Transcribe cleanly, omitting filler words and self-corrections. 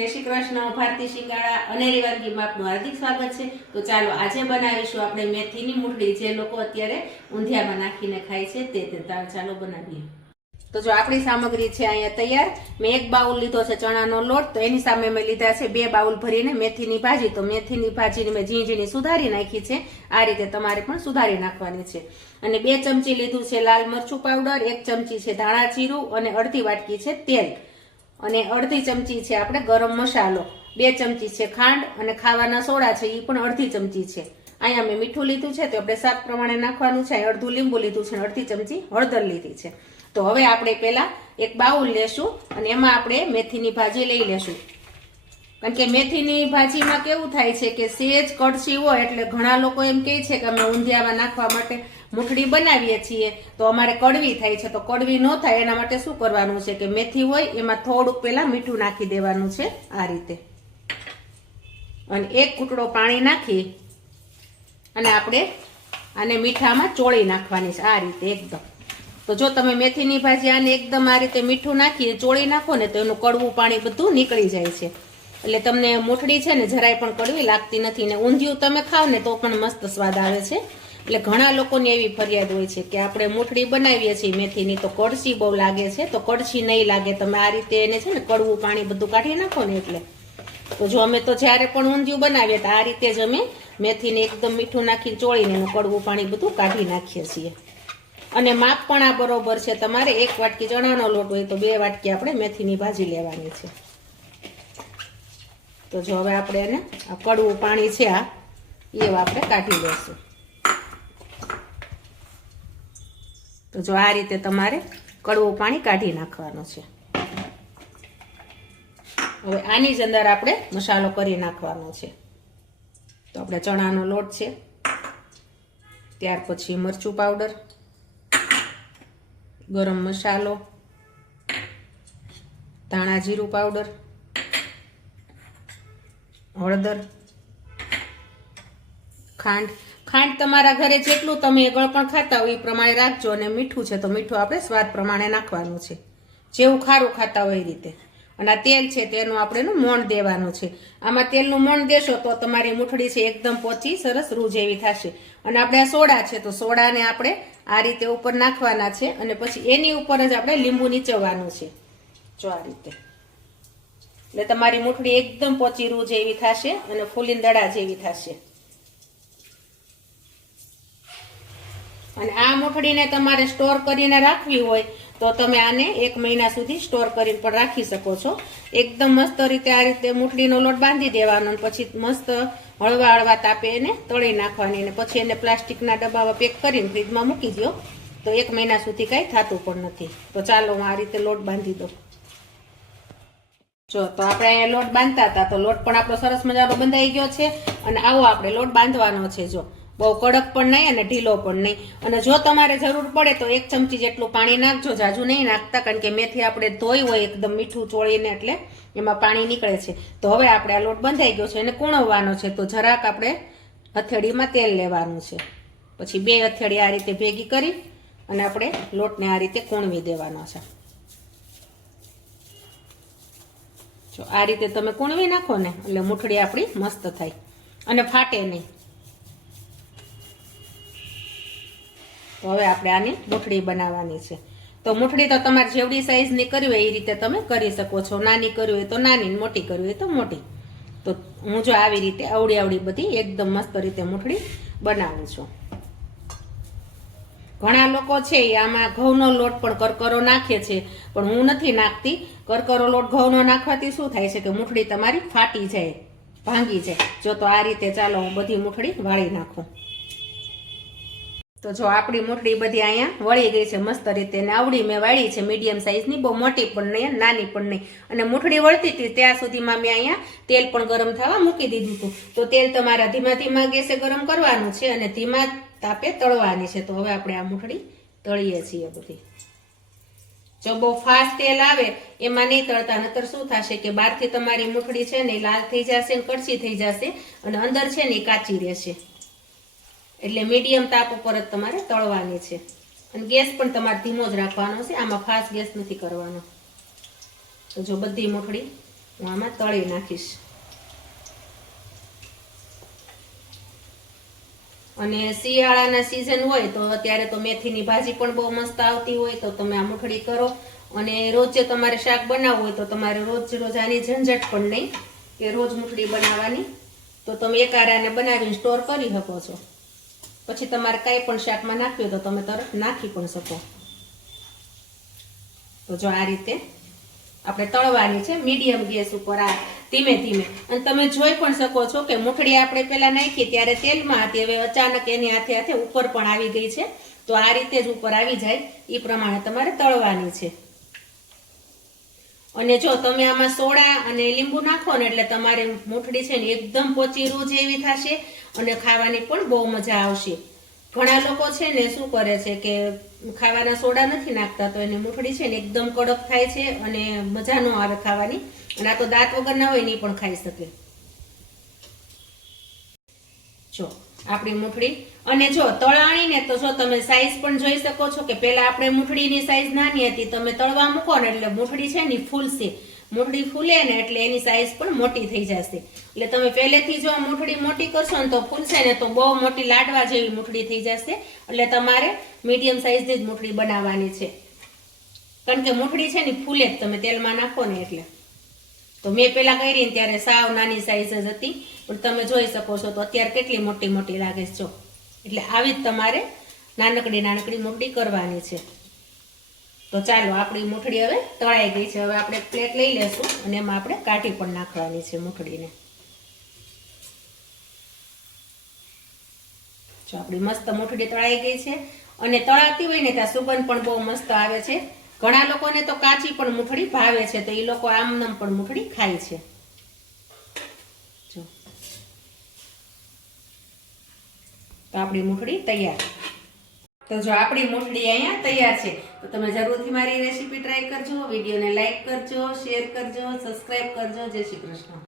જય શ્રી કૃષ્ણ. ભારતી શિંગાડા અનેરી વાનગીમાં આપનું હાર્દિક સ્વાગત છે. તો ચાલો આજે બનાવીશું આપણે મેથીની મુઠડી, જે લોકો અત્યારે ઊંધિયામાં નાખીને ખાય છે તે ચાલો બનાવીએ. તો જો આપણી સામગ્રી છે અહીંયા તૈયાર. મેં એક બાઉલ લીધો છે ચણાનો લોટ, તો એની સામે મેં લીધા છે 2 બાઉલ ભરીને મેથીની ભાજી. તો મેથીની ભાજીને મેં ઝીણી સુધારી નાખી છે. આ રીતે તમારે પણ સુધારી નાખવાની છે. અને 2 ચમચી લીધું છે લાલ મરચું પાવડર, 1 ચમચી છે ધાણા જીરું અને અડધી વાટકી છે તેલ, અને અડધી ચમચી છે આપણે ગરમ મસાલો, 2 ચમચી છે ખાંડ, અને ખાવાના સોડા છે એ પણ અડધી ચમચી છે. અહીંયા મેં મીઠું લીધું છે તો આપણે સ્વાદ પ્રમાણે નાખવાનું છે. અડધું લીંબુ લીધું છે, અડધી ચમચી હળદર લીધી છે. તો હવે આપણે પહેલા એક બાઉલ લેશું અને એમાં આપણે મેથીની ભાજી લઈ લેશું. કારણ કે મેથીની ભાજીમાં કેવું થાય છે કે સેજ કડછી હોય એટલે ઘણા લોકો એમ કહે છે કે અમે ઊંધિયામાં નાખવા માટે મુઠડી બનાવીએ છીએ તો અમારે કડવી થાય છે. તો કડવી ન થાય એના માટે શું કરવાનું છે કે મેથી હોય એમાં થોડુંક પહેલા મીઠું નાખી દેવાનું છે આ રીતે, અને 1 ઘૂંટડો પાણી નાખી અને આપણે આને મીઠામાં ચોળી નાખવાની છે આ રીતે એકદમ. તો જો તમે મેથીની ભાજી આને એકદમ આ રીતે મીઠું નાખી ચોળી નાખો ને તો એનું કડવું પાણી બધું નીકળી જાય છે. એટલે તમને મુઠડી છે ને જરાય પણ કડવી લાગતી નથી, ને ઊંધિયું તમે ખાવ ને તો પણ મસ્ત સ્વાદ આવે છે. એટલે ઘણા લોકોની એવી ફરિયાદ હોય છે કે આપણે મુઠડી બનાવીએ છીએ મેથીની તો કડછી બહુ લાગે છે. તો કડછી નહીં લાગે, તમે આ રીતે એને છે ને કડવું પાણી બધું કાઢી નાખો ને એટલે. તો જો અમે તો જ્યારે પણ ઊંધિયું બનાવીએ તો આ રીતે જ અમે મેથીને એકદમ મીઠું નાખીને ચોળીને એનું કડવું પાણી બધું કાઢી નાખીએ છીએ. અને માપ પણ આ બરોબર છે. તમારે 1 વાટકી ચણાનો લોટ હોય તો 2 વાટકી આપણે મેથીની ભાજી લેવાની છે. તો જો હવે આપણે એને આ કડવું પાણી છે એવું આપણે કાઢી લઈશું. તો જો આ રીતે તમારે કડવું પાણી કાઢી નાખવાનું છે. હવે આની જ અંદર આપણે મસાલો કરી નાખવાનો છે. તો આપણે ચણાનો લોટ છે, ત્યાર પછી મરચું પાવડર, ગરમ મસાલો, ધાણા જીરું પાવડર, હળદર, ખાંડ. ખાંડ તમારા ઘરે જેટલું તમે ગળપણ ખાતા હોય એ પ્રમાણે રાખજો. અને મીઠું છે તો મીઠું આપણે સ્વાદ પ્રમાણે નાખવાનું છે, જેવું ખારું ખાતા હોય એ રીતે. અને આ તેલ છે તેનું આપણે મોણ દેવાનું છે. આમાં તેલનું મોણ દેશો તો તમારી મુઠડી છે એકદમ પોચી સરસ રૂ જેવી થશે. અને આપણે આ સોડા છે તો સોડાને આપણે આ રીતે ઉપર નાખવાના છે, અને પછી એની ઉપર જ આપણે લીંબુ નીચવવાનું છે જો આ રીતે. એટલે તમારી મુઠડી એકદમ પોચી રૂ જેવી થશે અને ફૂલીને દડા જેવી થશે. અને આ મુઠડીને તમારે સ્ટોર કરીને રાખવી હોય તો તમે આને 1 મહિના સુધી સ્ટોર કરીને પણ રાખી શકો છો. એકદમ મસ્ત રીતે આ રીતે મુઠડીનો લોટ બાંધી દેવાનો, અને પછી મસ્ત હળવા તાપે એને તળી નાખવાની, અને પછી એને પ્લાસ્ટિકના ડબ્બામાં પેક કરીને ફ્રીજમાં મૂકી દો તો 1 મહિના સુધી કાંઈ થતું પણ નથી. તો ચાલો હું આ રીતે લોટ બાંધી દઉં. જો તો આપણે અહીંયા લોટ બાંધતા હતા તો લોટ પણ આપણો સરસ મજાનો બંધાઈ ગયો છે. અને આવો આપણે લોટ બાંધવાનો છે. જો બહુ કડક પણ નહીં અને ઢીલો પણ નહીં. અને જો તમારે જરૂર પડે તો 1 ચમચી જેટલું પાણી નાખજો, જાજુ નહીં નાખતા, કારણ કે મેથી આપણે ધોઈ હોય એકદમ મીઠું ચોળીને એટલે એમાં પાણી નીકળે છે. તો હવે આપણે આ લોટ બંધાઈ ગયો છે એને કૂણવવાનો છે. તો જરાક આપણે હથેળીમાં તેલ લેવાનું છે, પછી 2 હથેળી આ રીતે ભેગી કરી અને આપણે લોટને આ રીતે કૂણવી દેવાનો છે. જો આ રીતે તમે કૂણવી નાખો ને એટલે મુઠડી આપણી મસ્ત થાય અને ફાટે નહીં. તો હવે આપણે આની મુઠડી બનાવવાની છે. તો મુઠડી તો તમારે જેવડી સાઈઝની કરવી હોય એ રીતે તમે કરી શકો છો. નાની કરવી હોય તો નાની, મોટી કરવી હોય તો મોટી. તો હું જો આવી રીતે આવડી બધી એકદમ મસ્ત રીતે મુઠડી બનાવું છું. ઘણા લોકો છે એ આમાં ઘઉંનો લોટ પણ કરકરો નાખે છે, પણ હું નથી નાખતી. કરકરો લોટ ઘઉંનો નાખવાથી શું થાય છે કે મુઠડી તમારી ફાટી જાય, ભાંગી જાય. જો તો આ રીતે ચાલો હું બધી મુઠડી વાળી નાખું. તો જો આપણી મુઠડી બધી અહીંયા વળી ગઈ છે મસ્ત રીતે, ને આવડી મેં વાળી છે મીડિયમ સાઈઝની, બહુ મોટી પણ નહીં નાની પણ નહીં. અને મુઠડી વળતી હતી ત્યાં સુધીમાં મેં અહીંયા તેલ પણ ગરમ થવા મૂકી દીધું હતું. તો તેલ તમારા ધીમા ગેસે ગરમ કરવાનું છે અને ધીમા તાપે તળવાની છે. તો હવે આપણે આ મુઠડી તળીએ છીએ બધી. જો બહુ ફાસ્ટ તેલ આવે એમાં નહીં તળતા, નતર શું થશે કે બહારથી તમારી મુઠડી છે ને લાલ થઈ જશે, કડછી થઈ જશે, અને અંદર છે ને કાચી રહેશે. એટલે મીડિયમ તાપ ઉપર જ તમારે તળવાની છે. અને ગેસ પણ તમારે ધીમો જ રાખવાનો છે, આમાં ફાસ્ટ ગેસ નથી કરવાનો. તો જો બધી મુઠડી હું આમાં તળી નાખીશ. અને શિયાળાના સિઝન હોય તો અત્યારે તો મેથીની ભાજી પણ બહુ મસ્ત આવતી હોય, તો તમે આ મુઠડી કરો. અને રોજે તમારે શાક બનાવવું હોય તો તમારે રોજ આની ઝંઝટ પણ નહીં કે રોજ મુઠડી બનાવવાની. તો તમે એક આરાને બનાવીને સ્ટોર કરી શકો છો. પછી તમારે કાંઈ પણ શાકમાં નાખ્યું તો તમે તરત નાખી પણ શકો. તો જો આ રીતે આપણે તળવાની છે મીડિયમ ગેસ ઉપર, આ ધીમે ધીમે. અને તમે જોઈ પણ શકો છો કે મુઠડી આપણે પહેલા નાખી ત્યારે તેલમાં હતી, હવે અચાનક એની હાથે હાથે ઉપર પણ આવી ગઈ છે. તો આ રીતે જ ઉપર આવી જાય એ પ્રમાણે તમારે તળવાની છે. અને જો તમે આમાં સોડા અને લીંબુ નાખો ને એટલે તમારે મુઠડી છે ને એકદમ પોચી રૂ જેવી થશે અને ખાવાની પણ બહુ મજા આવશે. ઘણા લોકો છે ને શું કરે છે કે ખાવાના સોડા નથી નાખતા, તો એની મુઠડી છે ને એકદમ કડક થાય છે અને મજા ન આવે ખાવાની. અને આ તો દાંત વગરના હોય ને એ પણ ખાઈ શકે. જો આપણી મુઠડી, અને જો તળાણી ને તો જો તમે સાઈઝ પણ જોઈ શકો છો કે પેલા આપણે મુઠડીની સાઈઝ નાની હતી, તમે તળવા મૂકો ને એટલે મુઠડી છે ને ફૂલશે. મુઠડી ફૂલે ને એટલે એની સાઈઝ પણ મોટી થઈ જશે. એટલે તમે પહેલેથી જો મુઠડી મોટી કરશો ને તો ફૂલશે ને તો બહુ મોટી લાડવા જેવી મુઠડી થઈ જશે. એટલે તમારે મીડિયમ સાઈઝની જ મુઠડી બનાવવાની છે, કારણ કે મુઠડી છે ને ફૂલે જ તમે તેલમાં નાખો ને એટલે. તો મેં પેલા કરી ત્યારે સાવ નાની સાઈઝ જ હતી, પણ તમે જોઈ શકો છો તો અત્યારે કેટલી મોટી મોટી લાગે છે. જો એટલે આવી જ તમારે નાનકડી નાનકડી મુઠડી કરવાની છે. તો ચાલો આપણી મુઠડી હવે તળાઈ ગઈ છે. હવે આપણે પ્લેટ લઈ લેશું અને એમાં આપણે કાઢી પણ નાખવાની છે મુઠડીને. જો આપણી મસ્ત મુઠડી તળાઈ ગઈ છે. અને તળાતી હોય ને ત્યાં સુગંધ પણ બહુ મસ્ત આવે છે. ઘણા લોકોને તો કાચી પણ મુઠડી ભાવે છે, તો એ લોકો આમનામ પણ મુઠડી ખાય છે. જો તો આપણી મુઠડી તૈયાર. તો જો આપણી મુઠડી અહીંયા તૈયાર છે. તો તમે જરૂરથી મારી રેસીપી ટ્રાય કરજો. વિડીયોને લાઈક કરજો, શેર કરજો, સબસ્ક્રાઈબ કરજો. જય શ્રી કૃષ્ણ.